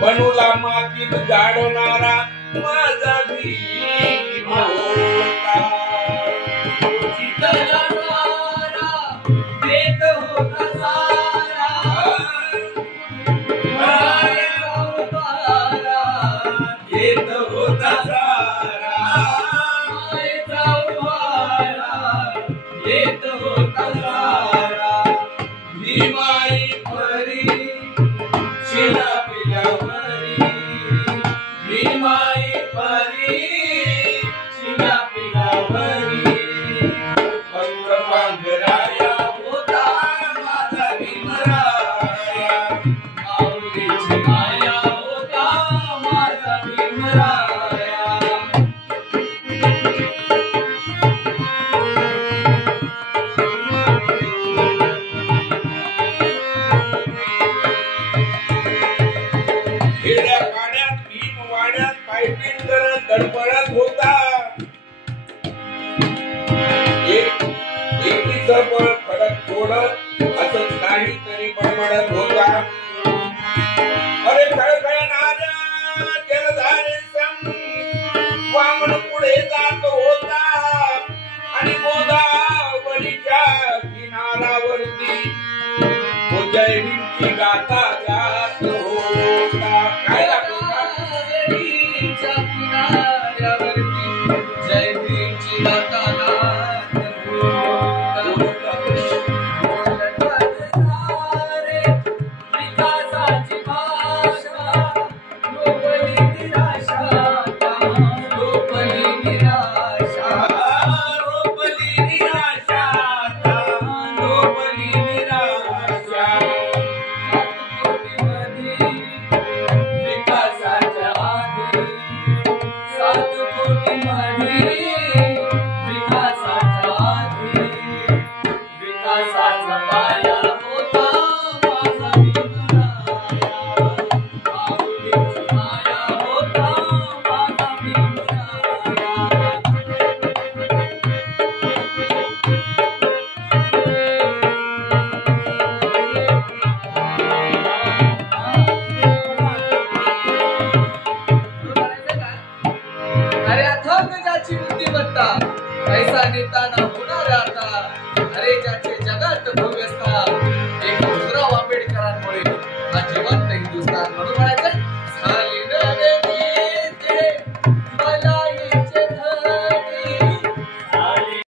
बनूला मातीत गाडणारा माझा भीम होता. चितला सारा देत होता सारा मायेचा उभारा येत होता सारा मायेचा उभारा देत होता सारा भीमाई परी शिला पिल्यावरी भीमाई परी शिला पिल्यावरी पंख पांघराया होता माझा भीमराया माऊलीची माया होता माझा भीमराया. तडफडत होता एकीच बळ खडक फोडत असंच काहीतरी बडबडत होता. अरे खळखळणाऱ्या जलधारे संग वामन पुढे जात होता आणि गोदावरीच्या किनारावरती तो जय भीमची गाथा गात होता. काय गोदावरीच्या किनाऱ्यावरती जय भीमची गाथा गात होता. बोलत सारे विकासाची भाषा लोपली निराशा लोपली निराशा रोपली निराशा रोपली निराशा विकासाच्या आधी 7 कोटींमध्ये विकासाच्या आधी विकासाचा पाया होता माझा भीमराया. माऊलीची माया होता माझा भीमराया. अरे अथक ज्याची बुद्धिमत्ता ऐसा नेता ना होणार आता. अरे ज्याचे जगात भव्य स्थान